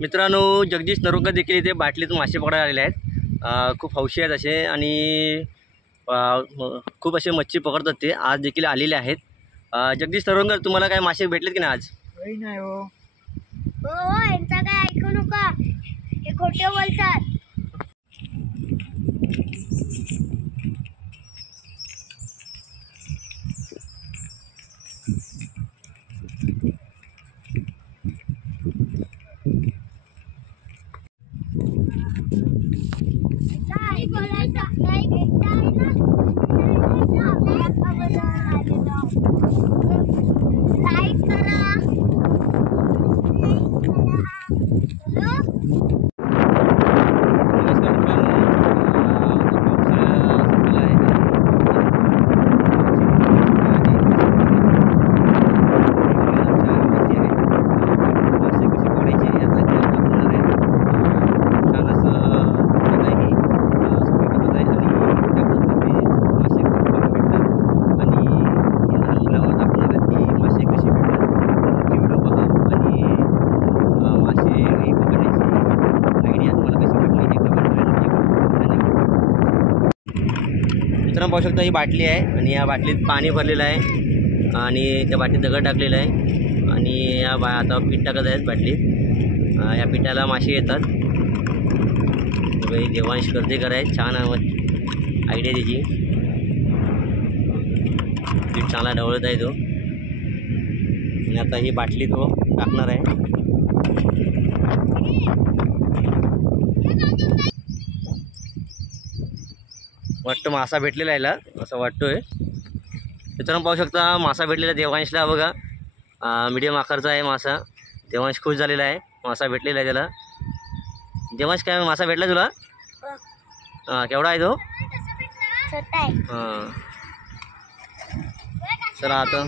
मित्रांनो, जगदीश नरोकर देखील इथे बाटलीतून मासे पकडायला आलेले आहेत। खूप हौशी आहेत असे आणि खूप असे मच्छी पकडतात ते। आज देखील आलेले आहेत। जगदीश नरोकर, तुम्हाला काय मासे भेटलेत की नाही आज? नाही हो यांचा काय ऐकू नका, हे खोटे बोलतात। मित्रांनो, पाहू शकता ही बाटली आहे आणि या बाटलीत पाणी भरलेलं आहे आणि त्या बाटलीत दगड टाकलेला आहे आणि या आता पीठ टाकत आहेत बाटलीत। या पिठाला मासे येतात। देवांश कर्तेकर आहे, छान आयडिया त्याची। पीठ चांगला ढवळत आहे तो आणि आता ही बाटली तो टाकणार आहे। वाटतं मासा भेटलेला आहे याला, असं वाटतोय। मित्रांनो, पाहू शकता मासा भेटलेला देवांशला बघा। मीडियम आकारचा आहे मासा। देवांश खुश झालेला आहे, मासा भेटलेला आहे त्याला। देवांश, काय मासा भेटला तुला? केवढा आहे तो? छोटा आहे। हां, चला आता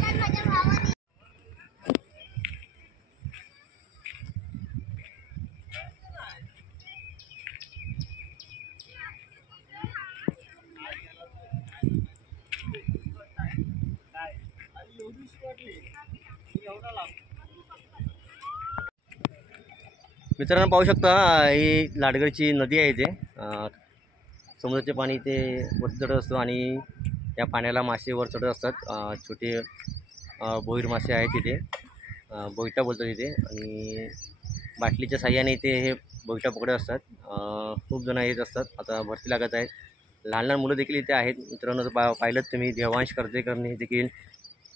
मित्रांनो, पाहू शकता ही लाडगडची नदी आहे इथे। समुद्राचे पाणी इथे वर चढत असतो आणि या पाण्याला मासे वर चढत असतात। छोटे बोईर मासे आहेत तिथे, बोईटा बोलतात इथे, आणि बाटलीच्या साह्याने इथे हे बोईटा पकडत असतात। खूप जण येत असतात, आता भरती लागत आहेत। लहान लहान मुलं देखील इथे आहेत। मित्रांनो, पाहिलं तुम्ही देवांश कर्तेकरने देखील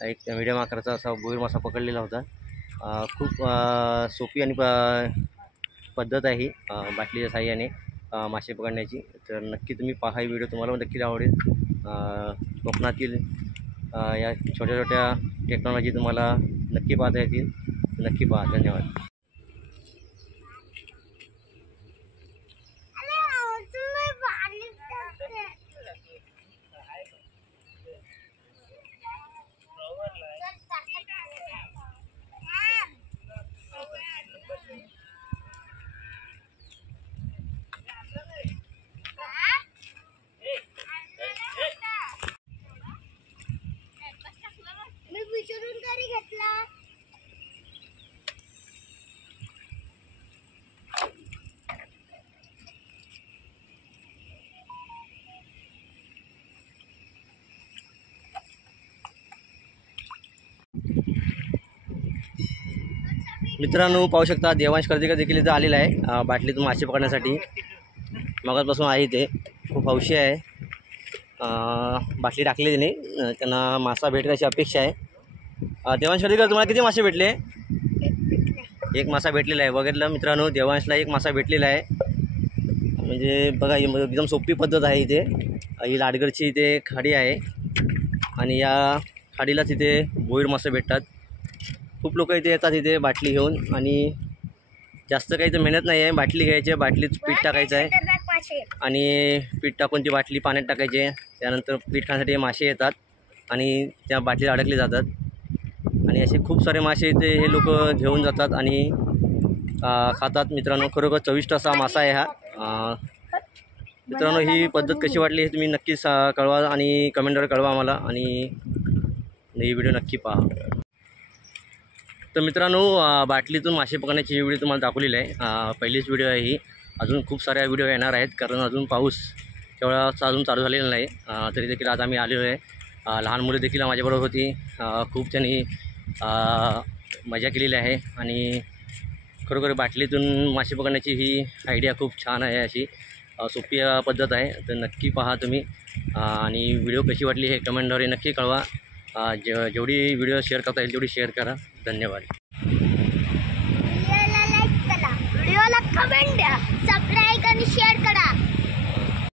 एक मीडियम आकाराचा असा बोईर मासा पकडलेला होता। खूप सोपी आणि पद्धत आहे ही बाटलीच्या साह्याने मासे पकडण्याची। तर नक्की तुम्ही पहा ही व्हिडिओ, तुम्हाला पण नक्कीच आवडेल। कोकणातील या छोट्या छोट्या टेक्नॉलॉजी तुम्हाला नक्की पाहता येतील, नक्की पहा। धन्यवाद। मी विचारून तरी घेतला। मित्रांनो, पाहू शकता देवांश कर्तेकर देखील इथं आलेला आहे बाटलीतून मासे पकडण्यासाठी। मगापासून आहे ते, खूप हौशी आहे। बाटली टाकली त्याने, त्यांना मासा भेटेल अशी अपेक्षा आहे। देवांश कर्तेकर, तुम्हाला किती मासे भेटले? एक मासा भेटलेला आहे। बघितलं मित्रांनो, देवांशला एक मासा भेटलेला आहे। म्हणजे बघा, एकदम सोपी पद्धत आहे इथे। ही लाडगडची इथे खाडी आहे आणि या खाडीलाच इथे बोईर मासे भेटतात। खूप लोक इथे येतात इथे बाटली घेऊन, आणि जास्त काही तर मेहनत नाही आहे। बाटली घ्यायची, बाटलीत पीठ टाकायचं आहे आणि पीठ टाकून ती बाटली पाण्यात टाकायची आहे। त्यानंतर पीठ खाण्यासाठी मासे येतात आणि त्या बाटलीत अडकले जातात आणि असे खूप सारे मासे इथे हे लोक घेऊन जातात आणि खातात। मित्रांनो, खरोखर चविष्ट असा मासा आहे हा। मित्रांनो, ही पद्धत कशी वाटली हे तुम्ही नक्कीच कळवा आणि कमेंटवर कळवा आम्हाला, आणि ही व्हिडिओ नक्की पहा। तर मित्रांनो बाटलीतून मासे पकडण्याची ही व्हिडिओ तुम्हाला दाखवलेली आहे. पहिलीच व्हिडिओ आहे ही. अजून खूप साऱ्या व्हिडिओ येणार आहेत कारण अजून पाऊस तेवढाच अजून चालू झालेला नाही. तरी देखील आज आम्ही आलेलो आहे. लहान मुलं देखील माझ्याबरोबर होती. खूप त्यांनी मजा केलेली आहे आणि खरोखर बाटलीतून मासे पकडण्याची ही आयडिया खूप छान आहे. अशी सोपी पद्धत आहे. तर नक्की पहा तुम्ही आणि व्हिडिओ कशी वाटली हे कमेंटद्वारे नक्की कळवा. जेवढी व्हिडिओ शेअर करता येईल तेवढी शेअर करा. धन्यवाद. व्हिडिओला लाईक करा, व्हिडिओला कमेंट द्या, सबस्क्राईब आणि शेअर करा.